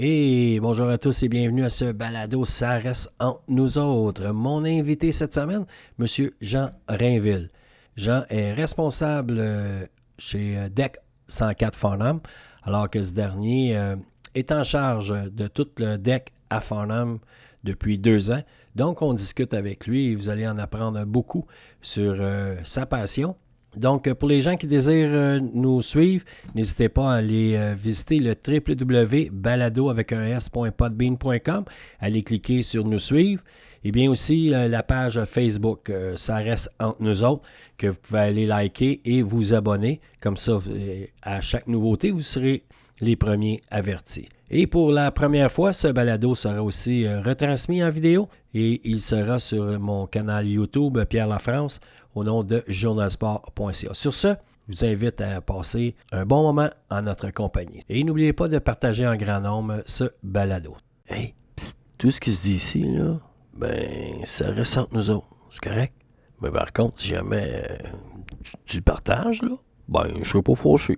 Et bonjour à tous et bienvenue à ce balado Ça reste entre nous autres. Mon invité cette semaine, M. Jean Rainville. Jean est responsable chez DEC 104 Farnham, alors que ce dernier est en charge de tout le DEC à Farnham depuis 2 ans. Donc, on discute avec lui et vous allez en apprendre beaucoup sur sa passion. Donc, pour les gens qui désirent nous suivre, n'hésitez pas à aller visiter le www.balado.podbean.com, aller cliquer sur nous suivre, et bien aussi la page Facebook, ça reste entre nous autres, que vous pouvez aller liker et vous abonner. Comme ça, à chaque nouveauté, vous serez les premiers avertis. Et pour la première fois, ce balado sera aussi retransmis en vidéo et il sera sur mon canal YouTube Pierre Lafrance au nom de journalsport.ca. Sur ce, je vous invite à passer un bon moment en notre compagnie. Et n'oubliez pas de partager en grand nombre ce balado. Hey, psst, tout ce qui se dit ici, là, ça reste entre nous autres. C'est correct? Mais par contre, si jamais tu le partages, là, je serai pas fâché.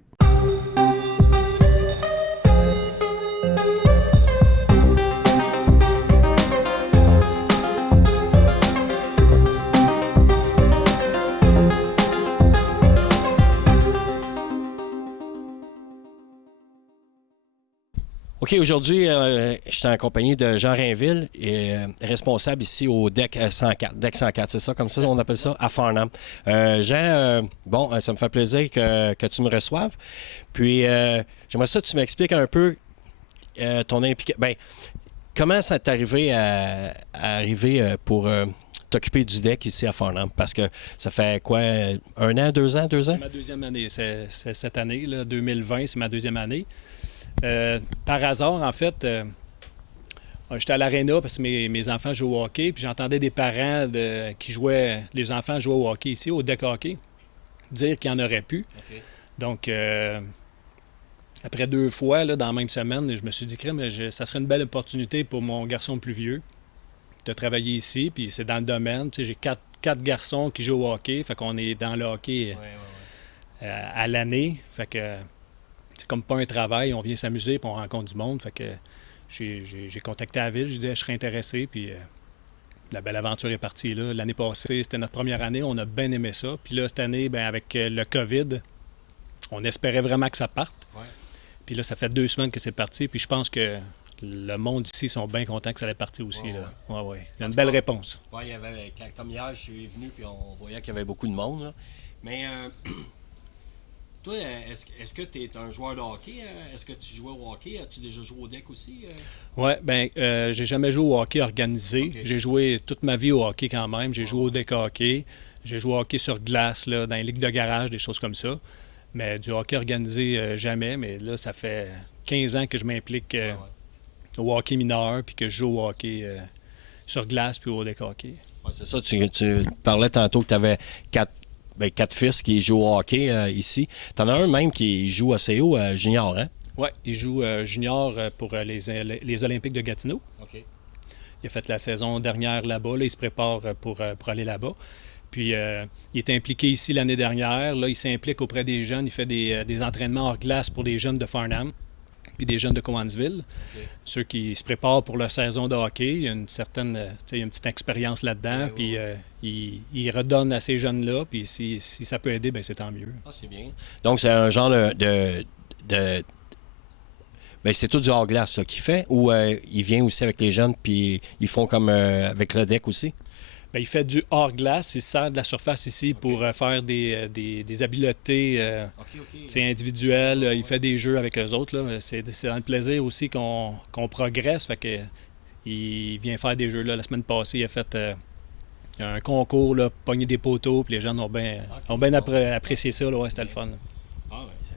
OK, aujourd'hui, je suis en compagnie de Jean Rainville, responsable ici au DEC 104. DEC 104, c'est ça, comme ça on appelle ça, à Farnham. Jean, ça me fait plaisir que tu me reçoives. Puis, j'aimerais ça que tu m'expliques un peu ton implication. Comment ça t'est arrivé à arriver pour t'occuper du DEC ici à Farnham? Parce que ça fait quoi, 1 an, 2 ans? C'est ma deuxième année. C'est cette année, là, 2020, c'est ma deuxième année. Par hasard, en fait, j'étais à l'aréna parce que mes enfants jouent au hockey, puis j'entendais des parents qui jouaient, les enfants jouaient au hockey ici, au deck hockey, dire qu'il n'y en aurait plus. Okay. Donc, après 2 fois, là, dans la même semaine, je me suis dit, ça serait une belle opportunité pour mon garçon le plus vieux de travailler ici, puis c'est dans le domaine. Tu sais, j'ai 4 garçons qui jouent au hockey, fait qu'on est dans le hockey à l'année, fait que c'est comme pas un travail, on vient s'amuser puis on rencontre du monde. Fait que j'ai contacté la ville, je disais je serais intéressé, puis la belle aventure est partie là. L'année passée, c'était notre première année, on a bien aimé ça. Puis là, cette année, avec le COVID, on espérait vraiment que ça parte. Ouais. Puis là, ça fait 2 semaines que c'est parti, puis je pense que le monde ici sont bien contents que ça allait partir aussi. Ouais, là. Ouais. Il y a une belle réponse. Oui, il y avait, comme hier, je suis venu, puis on voyait qu'il y avait beaucoup de monde. Là. Mais toi, est-ce que tu es un joueur de hockey? Est-ce que tu jouais au hockey? As-tu déjà joué au deck aussi? Oui, j'ai jamais joué au hockey organisé. Okay. J'ai joué toute ma vie au hockey quand même. J'ai joué au deck hockey. J'ai joué au hockey sur glace, là, dans les ligues de garage, des choses comme ça. Mais du hockey organisé, jamais. Mais là, ça fait 15 ans que je m'implique au hockey mineur puis que je joue au hockey sur glace puis au deck hockey. Ouais, c'est ça. Tu parlais tantôt que tu avais 4 fils qui jouent au hockey ici. T'en as un même qui joue assez haut, junior, hein? Oui, il joue junior pour les Olympiques de Gatineau. Okay. Il a fait la saison dernière là-bas. Là, il se prépare pour aller là-bas. Puis, il est impliqué ici l'année dernière. Là, il s'implique auprès des jeunes. Il fait des entraînements hors glace pour des jeunes de Farnham puis des jeunes de Cowansville. Okay. Ceux qui se préparent pour leur saison de hockey. Il y a une petite expérience là-dedans. Puis, il redonne à ces jeunes-là. Puis, si ça peut aider, c'est tant mieux. Ah, c'est bien. Donc, c'est un genre de c'est tout du hors-glace qu'il fait, ou il vient aussi avec les jeunes, puis ils font comme avec le deck aussi? Il fait du hors-glace. Il sert de la surface ici pour faire des habiletés individuelles. Il fait des jeux avec eux autres. Là. C'est dans le plaisir aussi qu'on progresse. Fait que, il vient faire des jeux. Là. La semaine passée, il a fait un concours, là, pogner des poteaux, puis les jeunes ont bien apprécié ça. Là. Ouais, c'était le fun.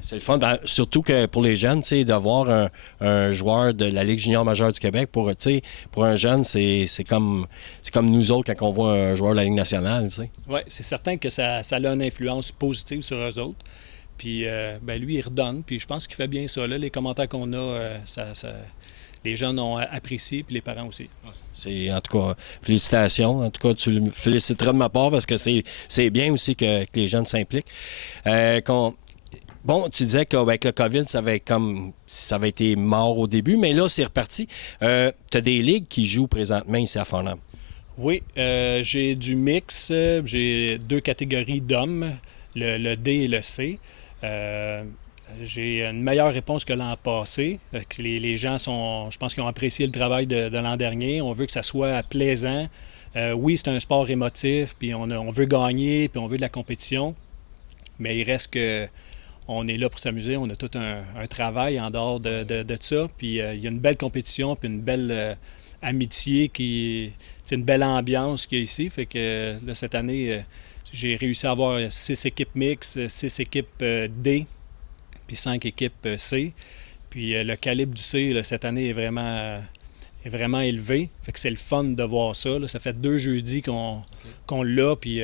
C'est le fun, surtout que pour les jeunes, de voir un joueur de la Ligue junior majeure du Québec, pour un jeune, c'est comme nous autres quand on voit un joueur de la Ligue nationale. Oui, c'est certain que ça a une influence positive sur eux autres. Puis, lui, il redonne, puis je pense qu'il fait bien ça. Là, les commentaires qu'on a, les jeunes ont apprécié, puis les parents aussi. C'est, en tout cas, félicitations. En tout cas, tu le féliciteras de ma part parce que c'est bien aussi que les jeunes s'impliquent. Bon, tu disais qu'avec le COVID, ça avait été mort au début, mais là, c'est reparti. Tu as des ligues qui jouent présentement ici à Farnham. Oui, j'ai du mix. J'ai 2 catégories d'hommes, le D et le C. Euh, j'ai une meilleure réponse que l'an passé. Que les gens je pense qu'ils ont apprécié le travail de l'an dernier. On veut que ça soit plaisant. Oui, c'est un sport émotif, puis on veut gagner, puis on veut de la compétition. Mais il reste que on est là pour s'amuser. On a tout un travail en dehors de ça. Puis il y a une belle compétition, puis une belle amitié c'est une belle ambiance qu'il y a ici. Fait que là, cette année, j'ai réussi à avoir 6 équipes mixtes, 6 équipes D, puis 5 équipes C. Puis le calibre du C, là, cette année, est vraiment élevé. Fait que c'est le fun de voir ça. Là. Ça fait 2 jeudis qu'on l'a, puis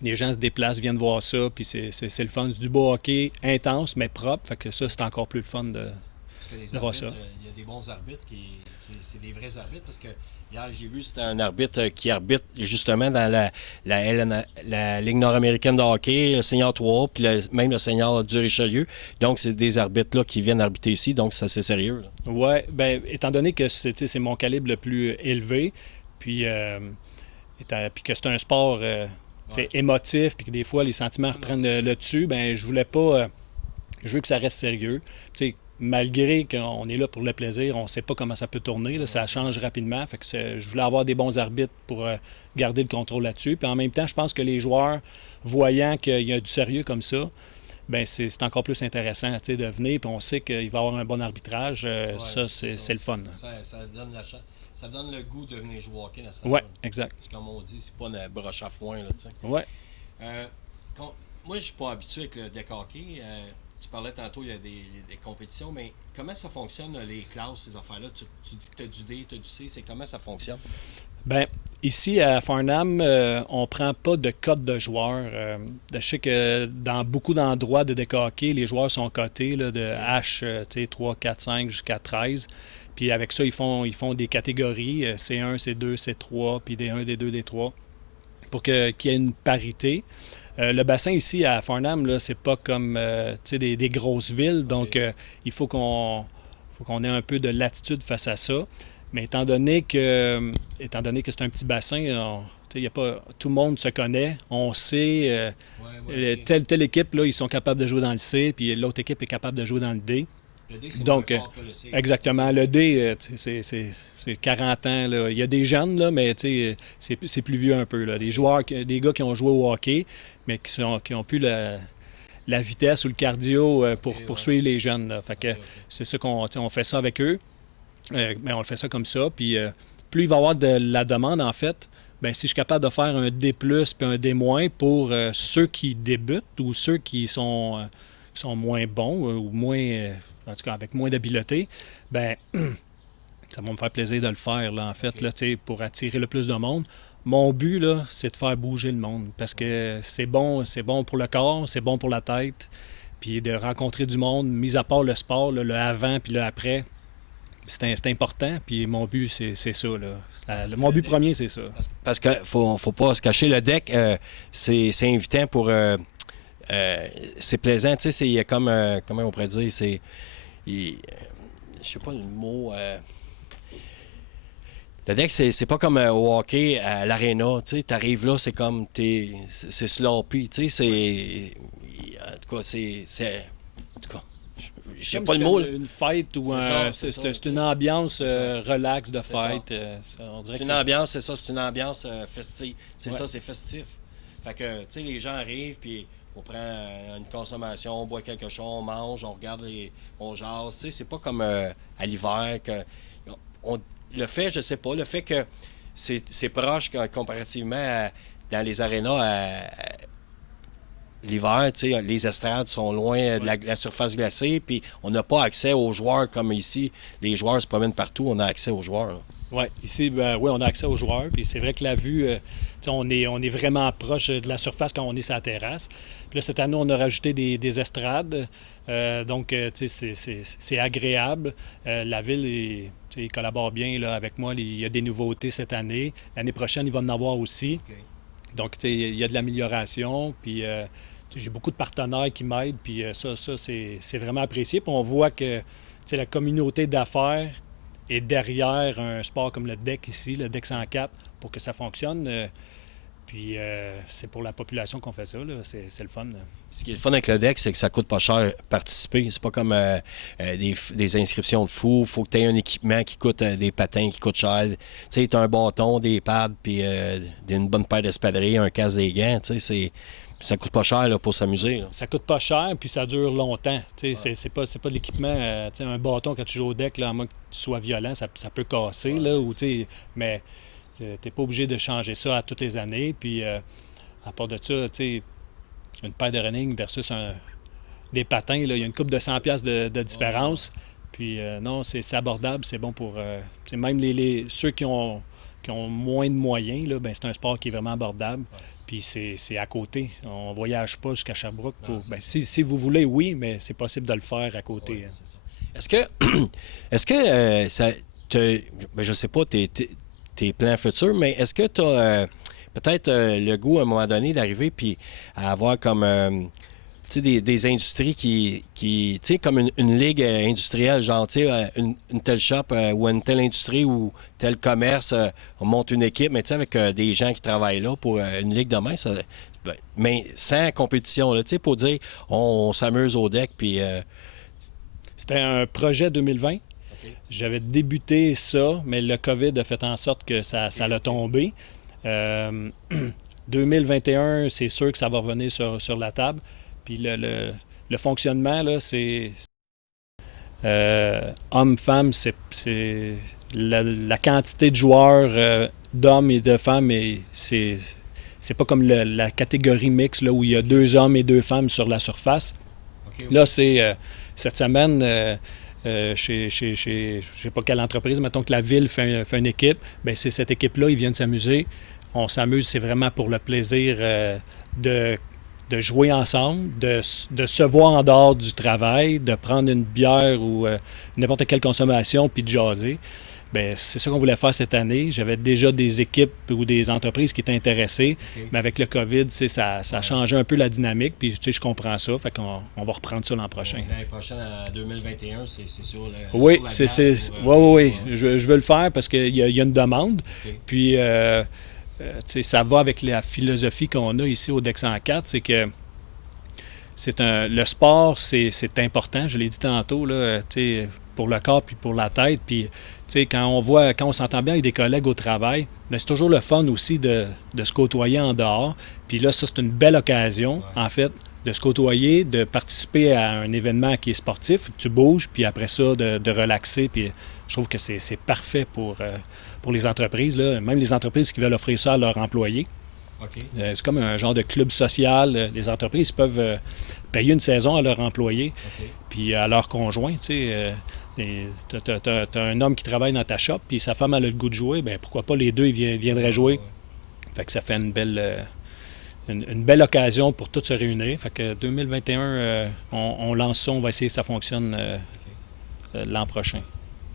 les gens se déplacent, viennent voir ça, puis c'est le fun. C'est du beau hockey intense, mais propre. Fait que ça, c'est encore plus le fun Parce que les de voir ça. arbitres, il y a des bons arbitres, c'est des vrais arbitres, parce que hier, j'ai vu, c'était un arbitre qui arbitre justement dans la Ligue nord-américaine de hockey, le Senior 3, puis même le Senior du Richelieu. Donc, c'est des arbitres là qui viennent arbitrer ici, donc ça, c'est sérieux. Oui, bien, étant donné que c'est mon calibre le plus élevé, puis, puis que c'est un sport émotif, puis que des fois, les sentiments reprennent le dessus, ben je voulais pas... je veux que ça reste sérieux. Tu sais, malgré qu'on est là pour le plaisir, on ne sait pas comment ça peut tourner. Là, ça change rapidement. Fait que je voulais avoir des bons arbitres pour garder le contrôle là-dessus. Puis en même temps, je pense que les joueurs, voyant qu'il y a du sérieux comme ça, ben c'est encore plus intéressant de venir. Puis on sait qu'il va y avoir un bon arbitrage. Ça, c'est le fun. Ça donne le goût de venir jouer au hockey dans ce Oui, exact. Comme on dit, c'est pas une broche à foin. Oui. Moi, je ne suis pas habitué avec le deck hockey. Tu parlais tantôt, il y a des compétitions, mais comment ça fonctionne, les classes, ces affaires-là? Tu dis que tu as du D, tu as du C, comment ça fonctionne? Bien, ici à Farnham, on ne prend pas de code de joueurs. Je sais que dans beaucoup d'endroits de deck hockey, les joueurs sont cotés là, de H 3, 4, 5 jusqu'à 13. Puis avec ça, ils font des catégories, C1, C2, C3, puis D1, D2, D3, pour qu'il y ait une parité. Le bassin ici à Farnham, là, c'est pas comme des grosses villes, donc il faut qu'on ait un peu de latitude face à ça. Mais étant donné que c'est un petit bassin, y a pas, tout le monde se connaît, on sait telle équipe, là, ils sont capables de jouer dans le C, puis l'autre équipe est capable de jouer dans le D. Le D, c'est Donc, moins fort que le C. Exactement. Le D, c'est 40 ans. Là. Il y a des jeunes, là, mais c'est plus vieux un peu. Là. Des gars qui ont joué au hockey, mais qui ont plus la vitesse ou le cardio pour suivre les jeunes. Là. Fait que c'est ça on fait ça avec eux. Mais on le fait ça comme ça. Puis plus il va y avoir de la demande, en fait, ben si je suis capable de faire un D+, puis un D- pour ceux qui débutent ou ceux qui sont moins bons ou moins... en tout cas avec moins d'habileté, ben ça va me faire plaisir de le faire, là, en fait, là, pour attirer le plus de monde. Mon but, là, c'est de faire bouger le monde parce que c'est bon pour le corps, c'est bon pour la tête, puis de rencontrer du monde, mis à part le sport, là, le avant puis le après, c'est important, puis mon but, c'est ça. Là. Mon but premier, c'est ça. Parce qu'il faut pas se cacher, le deck, c'est invitant pour... c'est plaisant, tu sais, c'est comme... comment on pourrait dire, c'est... je sais pas le mot... le deck, c'est pas comme au hockey à l'aréna, tu sais, t'arrives là, c'est comme... c'est sloppy, tu sais, c'est... En tout cas, en tout cas, je sais pas le mot. Une fête ou c'est une ambiance relax de fête. C'est une ambiance, c'est ça, c'est une ambiance festive. C'est ça, c'est festif. Fait que, tu sais, les gens arrivent, puis on prend une consommation, on boit quelque chose, on mange, on regarde, on jase. Tu sais, c'est pas comme à l'hiver que... le fait, je sais pas, le fait que c'est proche comparativement dans les arénas l'hiver, tu sais, les estrades sont loin de la surface glacée, puis on n'a pas accès aux joueurs comme ici. Les joueurs se promènent partout, on a accès aux joueurs. Oui, ici, on a accès aux joueurs, puis c'est vrai que la vue, on est vraiment proche de la surface quand on est sur la terrasse. Puis là, cette année, on a rajouté des estrades, donc, c'est agréable. La ville, il collabore bien là, avec moi. Il y a des nouveautés cette année. L'année prochaine, il va en avoir aussi. Okay. Donc, il y a de l'amélioration, puis j'ai beaucoup de partenaires qui m'aident, puis ça c'est vraiment apprécié. Puis on voit que la communauté d'affaires est derrière un sport comme le deck ici, le deck 104, pour que ça fonctionne. Puis c'est pour la population qu'on fait ça, là. C'est le fun. Là. Ce qui est le fun avec le deck, c'est que ça coûte pas cher participer. C'est pas comme des inscriptions de fou. Il faut que tu aies un équipement qui coûte des patins qui coûtent cher. Tu sais, tu as un bâton, des pads, puis une bonne paire d'espadrilles, un casque, des gants. Tu sais, ça coûte pas cher là, pour s'amuser. Là. Ça coûte pas cher, puis ça dure longtemps. Tu sais, c'est pas de l'équipement. Tu sais, un bâton, quand tu joues au deck, là, à moins que tu sois violent, ça peut casser. Là, ou, tu sais, mais tu n'es pas obligé de changer ça à toutes les années. Puis à part de ça, tu sais, une paire de running versus des patins, là, il y a une coupe de 100$ de différence. Puis non, c'est abordable, c'est bon pour même ceux qui ont moins de moyens, là, ben, c'est un sport qui est vraiment abordable. Puis c'est à côté. On ne voyage pas jusqu'à Sherbrooke. Si vous voulez, oui, mais c'est possible de le faire à côté. Ouais, c'est ça. Est-ce que ça je sais pas tes plans futurs, mais est-ce que tu as peut-être le goût à un moment donné d'arriver puis à avoir comme des industries qui tu sais, comme une ligue industrielle, genre, tu sais, une telle shop ou une telle industrie ou tel commerce, on monte une équipe, mais tu sais, avec des gens qui travaillent là pour une ligue de main, ça, mais sans compétition, là, tu sais, pour dire, on s'amuse au deck, puis... C'était un projet 2020. Okay. J'avais débuté ça, mais le COVID a fait en sorte que ça l'a tombé. 2021, c'est sûr que ça va revenir sur la table. Puis le fonctionnement, là, c'est hommes-femmes, c'est la quantité de joueurs d'hommes et de femmes, et c'est pas comme la catégorie mixte là, où il y a 2 hommes et 2 femmes sur la surface. Okay. Là, c'est cette semaine, je sais pas quelle entreprise, mettons que la ville fait une équipe, bien, c'est cette équipe-là, ils viennent s'amuser. On s'amuse, c'est vraiment pour le plaisir de jouer ensemble, de se voir en dehors du travail, de prendre une bière ou n'importe quelle consommation puis de jaser. Bien, c'est ça qu'on voulait faire cette année. J'avais déjà des équipes ou des entreprises qui étaient intéressées, okay. Mais avec le COVID, ça a changé un peu la dynamique, puis je comprends ça. Fait qu'on va reprendre ça l'an prochain. L'année prochaine, en 2021, c'est sûr. Oui, oui. Je veux le faire parce qu'il y a une demande. Okay. Puis, ça va avec la philosophie qu'on a ici au DEC 104, c'est que le sport, c'est important, je l'ai dit tantôt, là, pour le corps puis pour la tête. Puis, quand on s'entend bien avec des collègues au travail, mais c'est toujours le fun aussi de se côtoyer en dehors. Puis là, ça, c'est une belle occasion, en fait, de se côtoyer, de participer à un événement qui est sportif. Tu bouges, puis après ça, de relaxer. Puis je trouve que c'est parfait pour les entreprises, là, même les entreprises qui veulent offrir ça à leurs employés. Okay. C'est comme un genre de club social. Les entreprises peuvent payer une saison à leurs employés, okay. Puis à leurs conjoints. Tu as un homme qui travaille dans ta shop, puis sa femme a le goût de jouer, bien pourquoi pas les deux ils viendraient jouer. Fait que ça fait une belle occasion pour tous se réunir. Fait que 2021, on lance ça, on va essayer que ça fonctionne l'an prochain.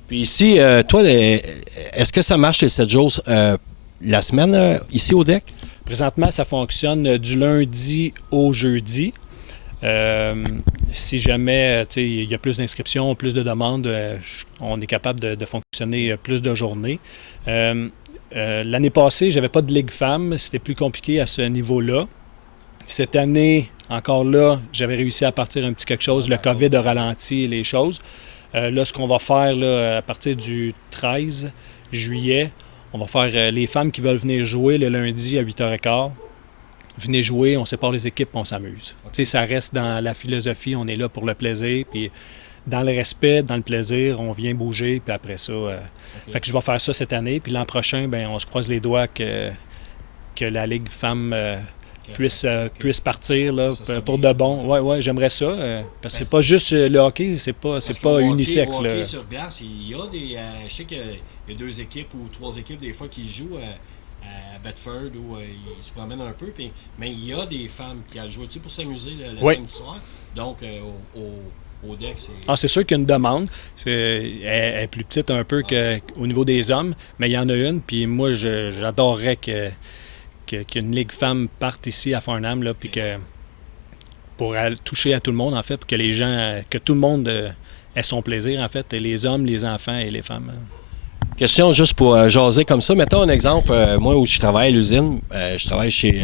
Puis ici, toi, est-ce que ça marche les 7 jours la semaine ici au DEC? Présentement, ça fonctionne du lundi au jeudi. Si jamais il y a plus d'inscriptions, plus de demandes, on est capable de fonctionner plus de journées. L'année passée, j'avais pas de Ligue femmes, c'était plus compliqué à ce niveau-là. Cette année, encore là, j'avais réussi à partir un petit quelque chose. Le COVID a ralenti les choses. Là, ce qu'on va faire là, à partir du 13 juillet, on va faire les femmes qui veulent venir jouer le lundi à 8h15. Venez jouer, on sépare les équipes, on s'amuse. Okay. Ça reste dans la philosophie, on est là pour le plaisir, puis dans le respect, dans le plaisir, on vient bouger, puis après ça... okay. Fait que je vais faire ça cette année, puis l'an prochain, ben, on se croise les doigts que la Ligue femmes puisse partir là, pour de bon. Oui, j'aimerais ça, parce que c'est pas juste le hockey, c'est pas unisexe. Le hockey sur glace, il y a des... je sais qu'il y a 2 équipes ou 3 équipes des fois qui jouent... à Bedford où ils se promènent un peu, mais il y a des femmes qui allent jouer pour s'amuser le samedi soir. Donc, au DEC, c'est... c'est sûr qu'il y a une demande. Elle est plus petite un peu qu'au niveau des hommes, mais il y en a une. Puis moi, j'adorerais qu'une Ligue femmes parte ici à Farnham, là, puis pour toucher à tout le monde, en fait, pour que les gens, que tout le monde ait son plaisir, en fait, les hommes, les enfants et les femmes. Question juste pour jaser comme ça. Mettons un exemple, moi où je travaille à l'usine, je travaille chez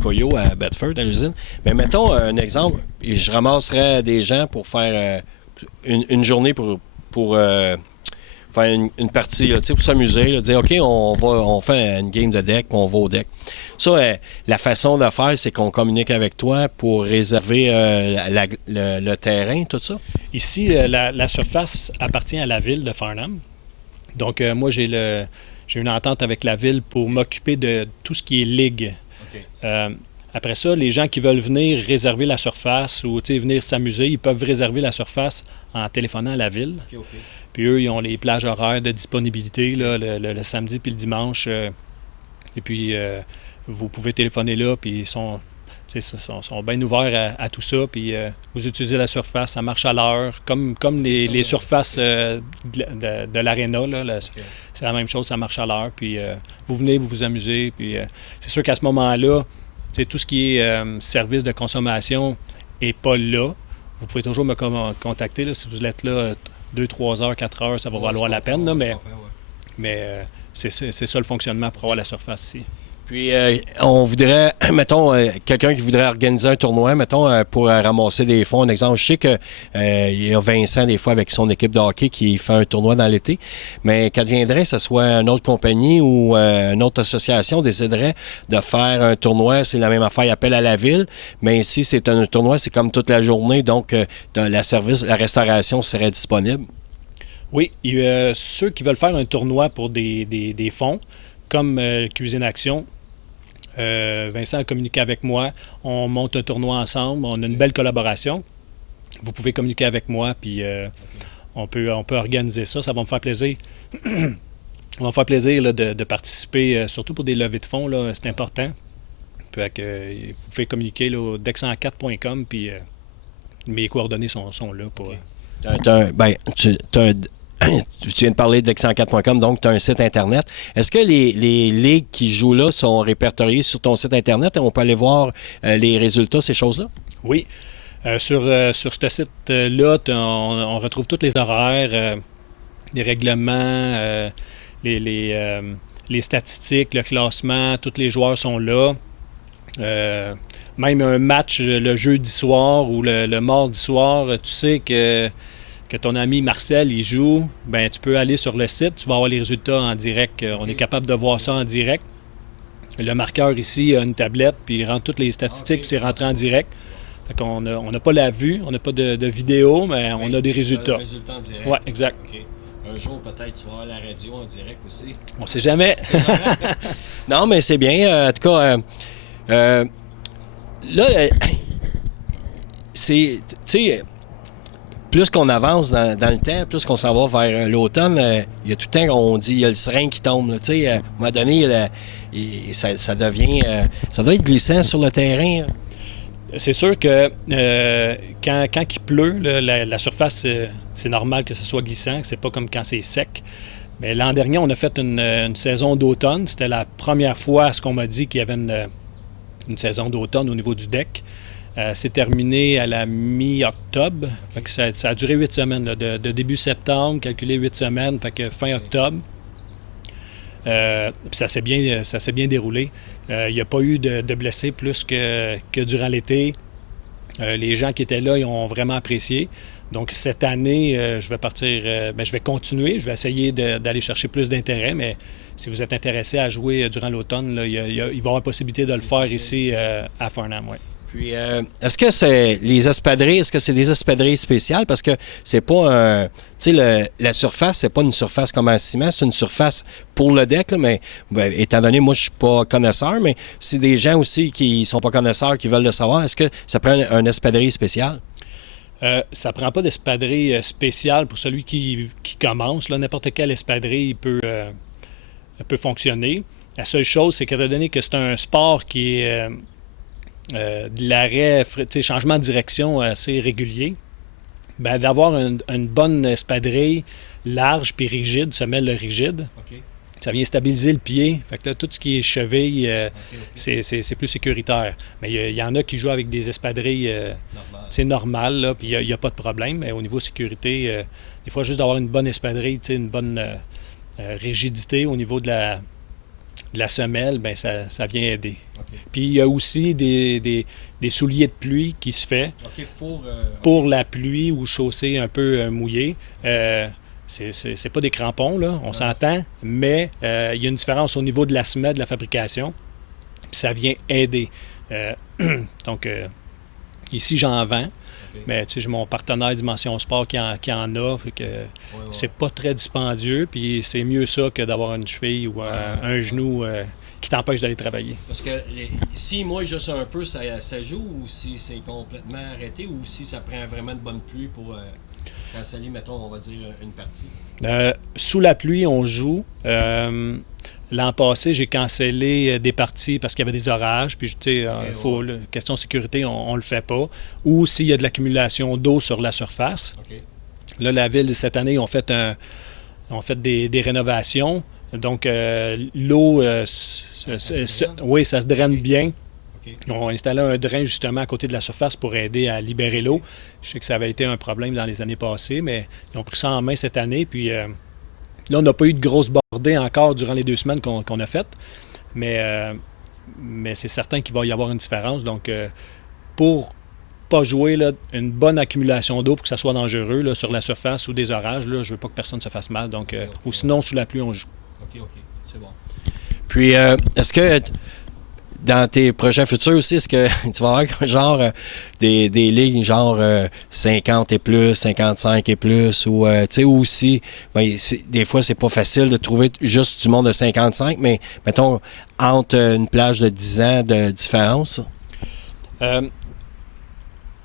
Coyo à Bedford, à l'usine. Mais mettons un exemple, je ramasserais des gens pour faire une journée pour faire une partie, là, pour s'amuser, là, dire OK, on fait une game de deck, puis on va au deck. Ça, la façon de faire, c'est qu'on communique avec toi pour réserver le terrain, tout ça? Ici, la surface appartient à la ville de Farnham. Donc, moi, j'ai une entente avec la ville pour m'occuper de tout ce qui est ligue. Okay. Après ça, les gens qui veulent venir réserver la surface ou venir s'amuser, ils peuvent réserver la surface en téléphonant à la ville. Okay. Puis eux, ils ont les plages horaires de disponibilité là, le samedi puis le dimanche. Et puis, vous pouvez téléphoner là, puis ils sont bien ouverts à tout ça. Puis vous utilisez la surface, ça marche à l'heure, comme les surfaces de l'aréna. Okay. C'est la même chose, ça marche à l'heure. Puis vous venez, vous vous amusez. Puis c'est sûr qu'à ce moment-là, tout ce qui est service de consommation n'est pas là. Vous pouvez toujours me contacter là, si vous êtes là 2, 3 heures, 4 heures, ça va valoir la peine. Là, mais c'est ça le fonctionnement pour avoir la surface ici. Puis, on voudrait, mettons, quelqu'un qui voudrait organiser un tournoi, mettons, pour ramasser des fonds. Un exemple, je sais qu'il y a Vincent, des fois, avec son équipe de hockey, qui fait un tournoi dans l'été. Mais qu'adviendrait, que ce soit une autre compagnie ou une autre association déciderait de faire un tournoi, c'est la même affaire, il appelle à la ville. Mais ici, c'est un tournoi, c'est comme toute la journée, donc la restauration serait disponible. Oui, ceux qui veulent faire un tournoi pour des fonds, comme Cuisine Action, Vincent a communiqué avec moi. On monte un tournoi ensemble. On a une belle collaboration. Vous pouvez communiquer avec moi, puis on peut organiser ça. Ça va me faire plaisir. Ça va me faire plaisir là, de participer, surtout pour des levées de fonds. Là, c'est important. Puis, vous pouvez communiquer là, au deck104.com, puis mes coordonnées sont là. Pour, Tu viens de parler de deck104.com, donc tu as un site Internet. Est-ce que les ligues qui jouent là sont répertoriées sur ton site Internet et on peut aller voir les résultats, ces choses-là? Oui. Sur ce site-là, on retrouve tous les horaires, les règlements, les statistiques, le classement, tous les joueurs sont là. Même un match le jeudi soir ou le mardi soir, tu sais que ton ami Marcel, il joue, ben tu peux aller sur le site, tu vas avoir les résultats en direct. On est capable de voir ça en direct. Le marqueur ici a une tablette, puis il rentre toutes les statistiques, puis c'est rentré en direct. Fait qu'on n'a pas la vue, on n'a pas de vidéo, mais on a des résultats. Résultats en direct. Oui, exact. Okay. Un jour, peut-être, tu vas avoir la radio en direct aussi. On ne sait jamais. Non, mais c'est bien. En tout cas, là, c'est... Tu sais... Plus qu'on avance dans le temps, plus qu'on s'en va vers l'automne, il y a tout le temps qu'on dit il y a le serein qui tombe. À un moment donné, ça devient... ça doit être glissant sur le terrain. C'est sûr que quand il pleut, la surface, c'est normal que ce soit glissant. C'est pas comme quand c'est sec. Mais l'an dernier, on a fait une saison d'automne. C'était la première fois, à ce qu'on m'a dit, qu'il y avait une saison d'automne au niveau du deck. C'est terminé à la mi-octobre. Fait que ça a duré 8 semaines. Là, de début septembre, calculé 8 semaines, fait que fin octobre. Puis ça s'est bien déroulé. Il n'y a pas eu de blessés plus que durant l'été. Les gens qui étaient là, ils ont vraiment apprécié. Donc cette année, je vais continuer. Je vais essayer d'aller chercher plus d'intérêt, mais si vous êtes intéressé à jouer durant l'automne, là, il va y avoir possibilité de le faire ici à Farnham. Ouais. Puis, est-ce que c'est les espadrilles, est-ce que c'est des espadrilles spéciales? Parce que c'est pas un... Tu sais, la surface, c'est pas une surface comme en ciment, c'est une surface pour le deck, là, mais étant donné, moi, je suis pas connaisseur, mais si des gens aussi qui sont pas connaisseurs, qui veulent le savoir, est-ce que ça prend un espadrille spécial? Ça prend pas d'espadrille spéciale pour celui qui commence. Là, n'importe quelle espadrille peut fonctionner. La seule chose, c'est qu'étant donné que c'est un sport qui est... de l'arrêt, changement de direction assez régulier, ben, d'avoir une bonne espadrille large puis rigide, semelle rigide, Ça vient stabiliser le pied. Fait que là, tout ce qui est cheville, c'est plus sécuritaire. Mais il y en a qui jouent avec des espadrilles normales, là, puis il n'y a pas de problème. Mais au niveau sécurité, des fois, juste d'avoir une bonne espadrille, une bonne rigidité au niveau de la semelle, ben ça vient aider. Puis il y a aussi des souliers de pluie qui se fait pour la pluie ou chaussée un peu mouillée. C'est pas des crampons, là, on s'entend, mais il y a une différence au niveau de la semelle, de la fabrication, puis ça vient aider. Donc, ici, j'en vends, mais tu sais, j'ai mon partenaire Dimension Sport qui en a, fait que c'est pas très dispendieux, puis c'est mieux ça que d'avoir une cheville ou un genou qui t'empêche d'aller travailler. Parce que si moi, juste un peu, ça joue, ou si c'est complètement arrêté, ou si ça prend vraiment de bonne pluie pour... canceller, mettons, on va dire, une partie? Sous la pluie, on joue. L'an passé, j'ai cancellé des parties parce qu'il y avait des orages. Puis, tu sais, question de sécurité, on le fait pas. Ou s'il y a de l'accumulation d'eau sur la surface. Là, la ville, cette année, ont fait des rénovations. Donc, l'eau, ça se draine bien. Ils ont installé un drain justement à côté de la surface pour aider à libérer l'eau. Je sais que ça avait été un problème dans les années passées, mais ils ont pris ça en main cette année. Puis là, on n'a pas eu de grosses bordées encore durant les 2 semaines qu'on a faites. Mais c'est certain qu'il va y avoir une différence. Donc, pour pas jouer là, une bonne accumulation d'eau pour que ça soit dangereux là, sur la surface ou des orages, là, je veux pas que personne se fasse mal. Donc, ou sinon, sous la pluie, on joue. OK. C'est bon. Puis, est-ce que... Dans tes projets futurs aussi, est-ce que tu vas avoir genre des ligues genre 50 et plus, 55 et plus, ou tu sais aussi, ben, des fois c'est pas facile de trouver juste du monde de 55, mais mettons entre une plage de 10 ans de différence?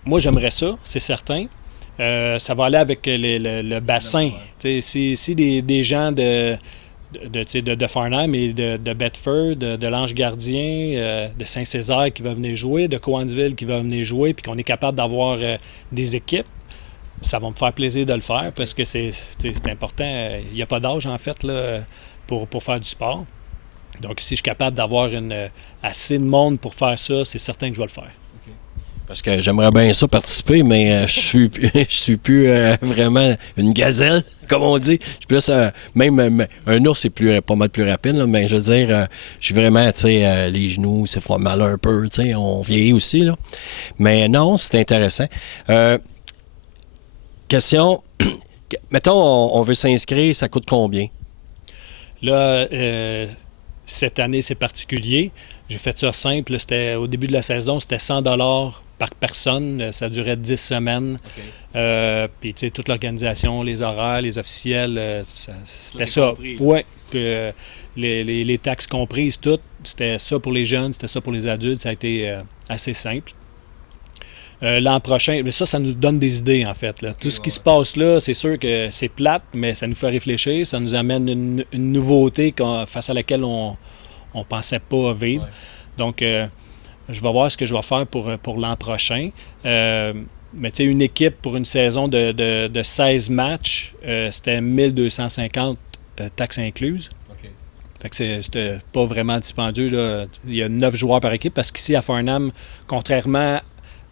Moi j'aimerais ça, c'est certain. Ça va aller avec le bassin. Si des gens de Farnham et de Bedford, de l'Ange Gardien, de Saint-Césaire qui va venir jouer, de Cowansville qui va venir jouer, puis qu'on est capable d'avoir des équipes, ça va me faire plaisir de le faire parce que c'est important. Il n'y a pas d'âge, en fait, là, pour faire du sport. Donc, si je suis capable d'avoir assez de monde pour faire ça, c'est certain que je vais le faire. Parce que j'aimerais bien ça participer, mais je suis plus vraiment une gazelle, comme on dit. Je suis plus même un ours, c'est pas mal plus rapide, là, mais je veux dire, je suis vraiment, tu sais, les genoux, ça fait mal un peu, tu sais, on vieillit aussi, là. Mais non, c'est intéressant. Question, mettons, on veut s'inscrire, ça coûte combien? Là, cette année, c'est particulier. J'ai fait ça simple. Au début de la saison, c'était 100 $ par personne. Ça durait 10 semaines. Puis, tu sais, toute l'organisation, les horaires, les officiels, c'était ça. Oui. Les taxes comprises, tout. C'était ça pour les jeunes, c'était ça pour les adultes. Ça a été assez simple. L'an prochain, mais ça nous donne des idées, en fait. Là. Tout ce qui se passe là, c'est sûr que c'est plate, mais ça nous fait réfléchir. Ça nous amène une nouveauté face à laquelle on ne pensait pas vivre. Ouais. Donc, je vais voir ce que je vais faire pour l'an prochain. Mais tu sais, une équipe pour une saison de 16 matchs, c'était 1250 taxes incluses. Okay. Fait que c'était pas vraiment dispendieux. Là. Il y a 9 joueurs par équipe parce qu'ici, à Farnham, contrairement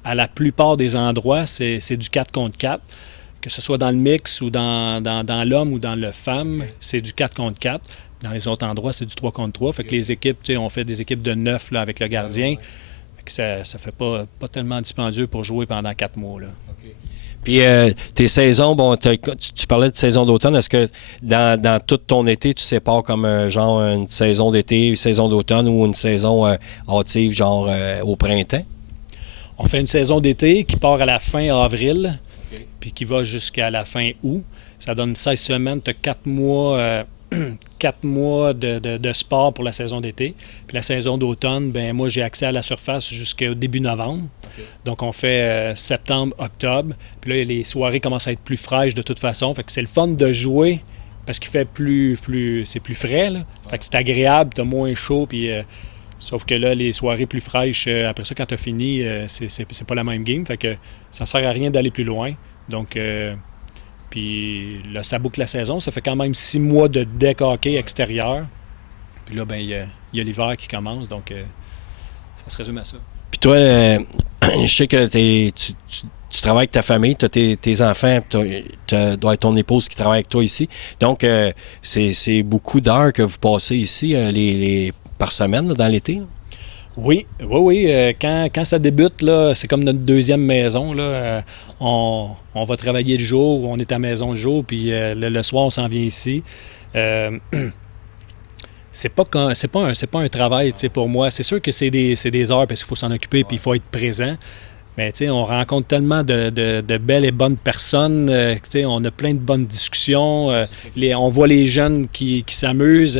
à la plupart des endroits, c'est du 4 contre 4. Que ce soit dans le mix ou dans l'homme ou dans le femme, okay. C'est du 4 contre 4. Dans les autres endroits, c'est du 3 contre 3. Fait que les équipes, tu sais, on fait des équipes de 9 là, avec le gardien. Fait que ça fait pas tellement dispendieux pour jouer pendant 4 mois. Là. Okay. Puis tes saisons, bon, tu parlais de saison d'automne. Est-ce que dans tout ton été, tu sépares comme genre une saison d'été, une saison d'automne ou une saison hâtive, genre au printemps? On fait une saison d'été qui part à la fin avril, okay. Puis qui va jusqu'à la fin août. Ça donne 16 semaines, tu as 4 mois... 4 mois de sport pour la saison d'été. Puis la saison d'automne, ben moi, j'ai accès à la surface jusqu'au début novembre. Okay. Donc, on fait septembre, octobre. Puis là, les soirées commencent à être plus fraîches de toute façon. Fait que c'est le fun de jouer parce qu'il fait c'est plus frais. Là. Fait que c'est agréable, t'as moins chaud. Puis, sauf que là, les soirées plus fraîches, après ça, quand t'as fini, c'est pas la même game. Fait que ça sert à rien d'aller plus loin. Donc, Puis là, ça boucle la saison. Ça fait quand même 6 mois de deck hockey extérieur. Puis là, ben il y a l'hiver qui commence, donc ça se résume à ça. Puis toi, je sais que tu travailles avec ta famille, tu as tes enfants, tu dois être ton épouse qui travaille avec toi ici. Donc, c'est beaucoup d'heures que vous passez ici par semaine là, dans l'été. Là. Oui. Quand ça débute, là, c'est comme notre deuxième maison. Là. On va travailler le jour, on est à la maison le jour, puis le soir, on s'en vient ici. C'est pas un travail pour moi. C'est sûr que c'est des heures parce qu'il faut s'en occuper puis il faut être présent. Mais on rencontre tellement de belles et bonnes personnes. On a plein de bonnes discussions. On voit les jeunes qui s'amusent.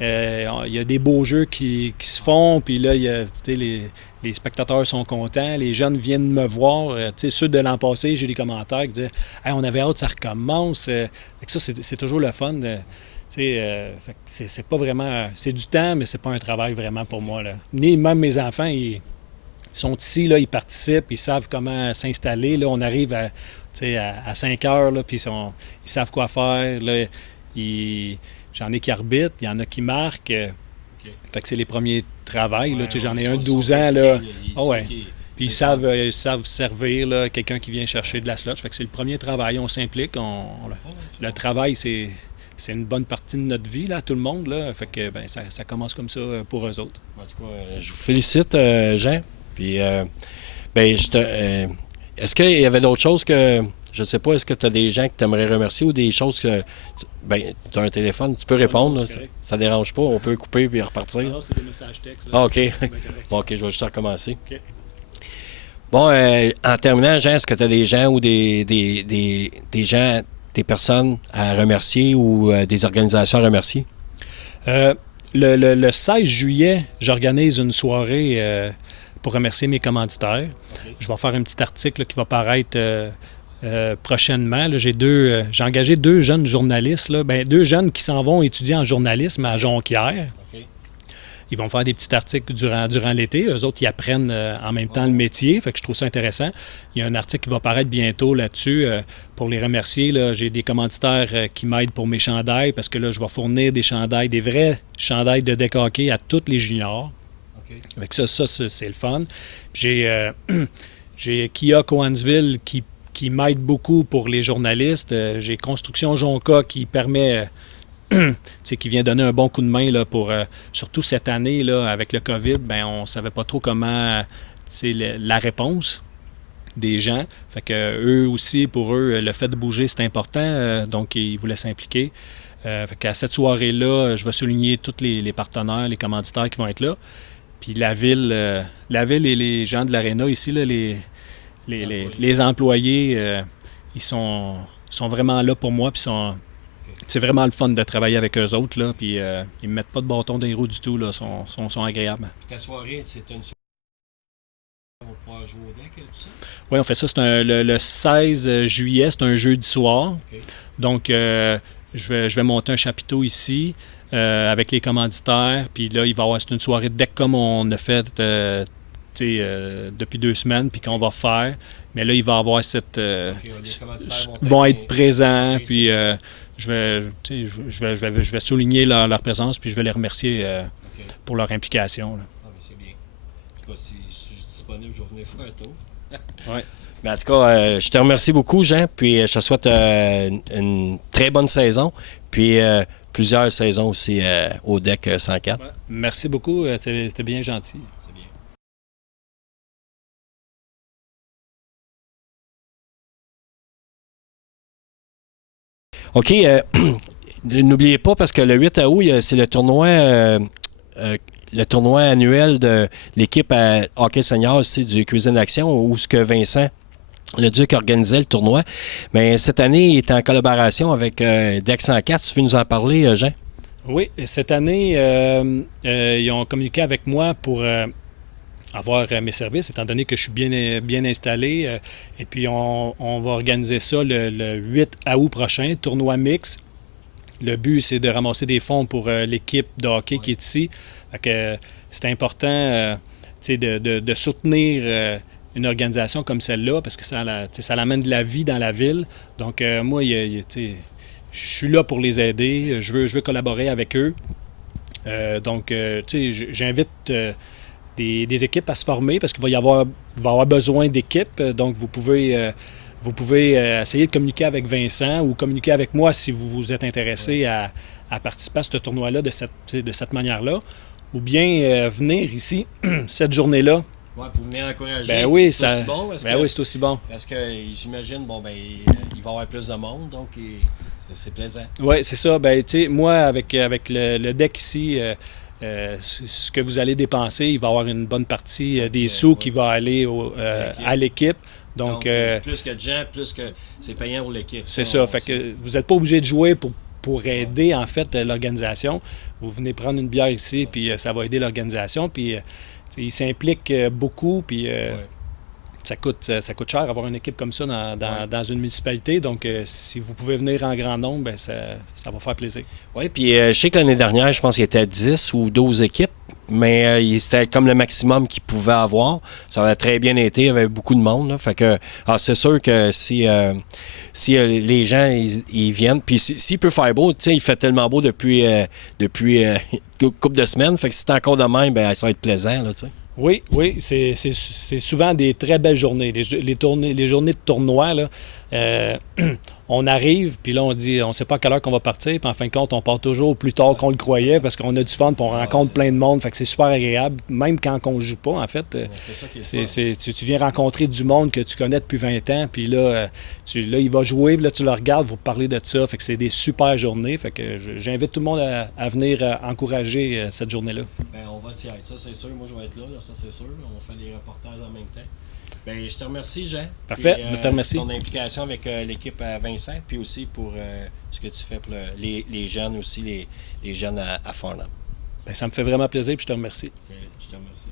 Il y a des beaux jeux qui se font. Puis là, les spectateurs sont contents. Les jeunes viennent me voir. Ceux de l'an passé, j'ai des commentaires qui disaient hey, on avait hâte que ça recommence. Ça, c'est toujours le fun. C'est pas vraiment. C'est du temps, mais c'est pas un travail vraiment pour moi. Là. Même mes enfants, ils sont ici, là, ils participent, ils savent comment s'installer. Là, on arrive à 5 heures, là, puis ils savent quoi faire. Là, j'en ai qui arbitrent, il y en a qui marquent. Fait que c'est les premiers travails. Là, j'en ai un de 12 ans. Là. Puis ils savent servir là, quelqu'un qui vient chercher de la slotch. Fait que c'est le premier travail. On s'implique. Le travail, c'est une bonne partie de notre vie, là, tout le monde. Là. Fait que ça commence comme ça pour eux autres. En tout cas, je vous félicite, Jean. Puis, est-ce qu'il y avait d'autres choses que... Je ne sais pas, est-ce que tu as des gens que tu aimerais remercier ou des choses que... tu as un téléphone, tu peux répondre. Ça ne dérange pas, on peut couper puis repartir. Non, c'est des messages textes. Là, OK. Bon, OK, je vais juste recommencer. Okay. Bon, en terminant, Jean, est-ce que tu as des gens ou des gens, des personnes à remercier ou des organisations à remercier? Le 16 juillet, j'organise une soirée pour remercier mes commanditaires. Okay. Je vais faire un petit article là, qui va paraître prochainement. Là, j'ai engagé 2 jeunes journalistes, là, 2 jeunes qui s'en vont étudier en journalisme à Jonquière. Okay. Ils vont faire des petits articles durant l'été. Eux autres, ils apprennent en même temps le métier. Fait que je trouve ça intéressant. Il y a un article qui va paraître bientôt là-dessus. Pour les remercier, là, j'ai des commanditaires qui m'aident pour mes chandails parce que là, je vais fournir des chandails, des vrais chandails de deck hockey à tous les juniors. Okay. Avec ça, c'est le fun. J'ai Kia Coansville qui m'aide beaucoup pour les journalistes. J'ai Construction Jonca qui permet... qui vient donner un bon coup de main là, pour surtout cette année là, avec le COVID, on ne savait pas trop comment la réponse des gens. Fait que eux aussi, pour eux, le fait de bouger, c'est important. Donc, ils voulaient s'impliquer. Fait qu'à cette soirée-là, je vais souligner tous les partenaires, les commanditaires qui vont être là. Puis la ville et les gens de l'Aréna ici, là, les employés, ils sont vraiment là pour moi. Puis c'est vraiment le fun de travailler avec eux autres, là, puis ils ne me mettent pas de bâton dans les roues du tout, là, sont agréables. Puis ta soirée, c'est une soirée où on va pouvoir jouer au deck et tout ça? Oui, on fait ça, le 16 juillet, c'est un jeudi soir. Okay. Donc, je vais monter un chapiteau ici avec les commanditaires, puis là, c'est une soirée de deck comme on a fait depuis 2 semaines, puis qu'on va faire. Mais là, il va y avoir vont être présents, okay, puis... Je vais souligner leur présence puis je vais les remercier pour leur implication. Là. Ah, mais c'est bien. En tout cas, si je suis disponible, je vais venir faire un tour. Ouais. Mais en tout cas, je te remercie beaucoup, Jean, puis je te souhaite une très bonne saison, puis plusieurs saisons aussi au deck 104. Ouais. Merci beaucoup, c'était bien gentil. OK. N'oubliez pas, parce que le 8 août, c'est le tournoi annuel de l'équipe hockey senior ici, du Cuisine d'Action, où ce que Vincent Leduc organisait le tournoi. Mais cette année, il est en collaboration avec Deck 104. Tu veux nous en parler, Jean? Oui, cette année, ils ont communiqué avec moi pour... avoir mes services, étant donné que je suis bien installé. Et puis, on va organiser ça le 8 août prochain, tournoi mix. Le but, c'est de ramasser des fonds pour l'équipe de hockey qui est ici. Fait que, c'est important de soutenir une organisation comme celle-là, parce que ça amène de la vie dans la ville. Donc, moi, je suis là pour les aider. Je veux collaborer avec eux. Donc, j'invite des équipes à se former parce qu'il va y avoir besoin d'équipes. Donc, vous pouvez essayer de communiquer avec Vincent ou communiquer avec moi si vous êtes intéressé à participer à ce tournoi-là de cette manière-là. Ou bien venir ici, cette journée-là. Oui, pour venir encourager. Ben oui, c'est aussi bon. oui, c'est aussi bon. Parce que j'imagine, il va y avoir plus de monde, donc c'est plaisant. Oui, c'est ça. Ben, moi, avec le deck ici, ce que vous allez dépenser, il va y avoir une bonne partie des sous qui va aller à l'équipe. Donc, plus que de gens, plus que c'est payant pour l'équipe. C'est ça. Fait que vous n'êtes pas obligé de jouer pour aider, en fait, l'organisation. Vous venez prendre une bière ici, puis ça va aider l'organisation. Puis, ils s'impliquent beaucoup, puis ça coûte cher avoir une équipe comme ça dans une municipalité. Donc, si vous pouvez venir en grand nombre, ben ça va faire plaisir. Oui, puis je sais que l'année dernière, je pense qu'il y était 10 ou 12 équipes, mais c'était comme le maximum qu'ils pouvaient avoir. Ça avait très bien été, il y avait beaucoup de monde. Là, fait que, c'est sûr que si les gens ils viennent, puis s'il peut faire beau, il fait tellement beau depuis une couple de semaines, fait que si c'est encore de même, ben, ça va être plaisant. Là, Oui, c'est souvent des très belles journées. Les journées de tournoi, là, on arrive, puis là, on dit, on ne sait pas à quelle heure qu'on va partir, puis en fin de compte, on part toujours plus tard qu'on le croyait parce qu'on a du fun, puis on rencontre plein de monde, fait que c'est super agréable, même quand on ne joue pas, en fait. C'est ça qui est tu viens rencontrer du monde que tu connais depuis 20 ans, puis là, il va jouer, puis là, tu le regardes, vous parlez de ça, fait que c'est des super journées, fait que j'invite tout le monde à venir encourager cette journée-là. Bien, on va t'y être, ça c'est sûr, moi je vais être là, ça c'est sûr, on fait les reportages en même temps. Bien, je te remercie, Jean. Parfait, puis, je te remercie. Ton implication avec l'équipe à Vincent, puis aussi pour ce que tu fais pour les jeunes aussi, les jeunes à Farnham. Bien, ça me fait vraiment plaisir, puis je te remercie. Je te remercie.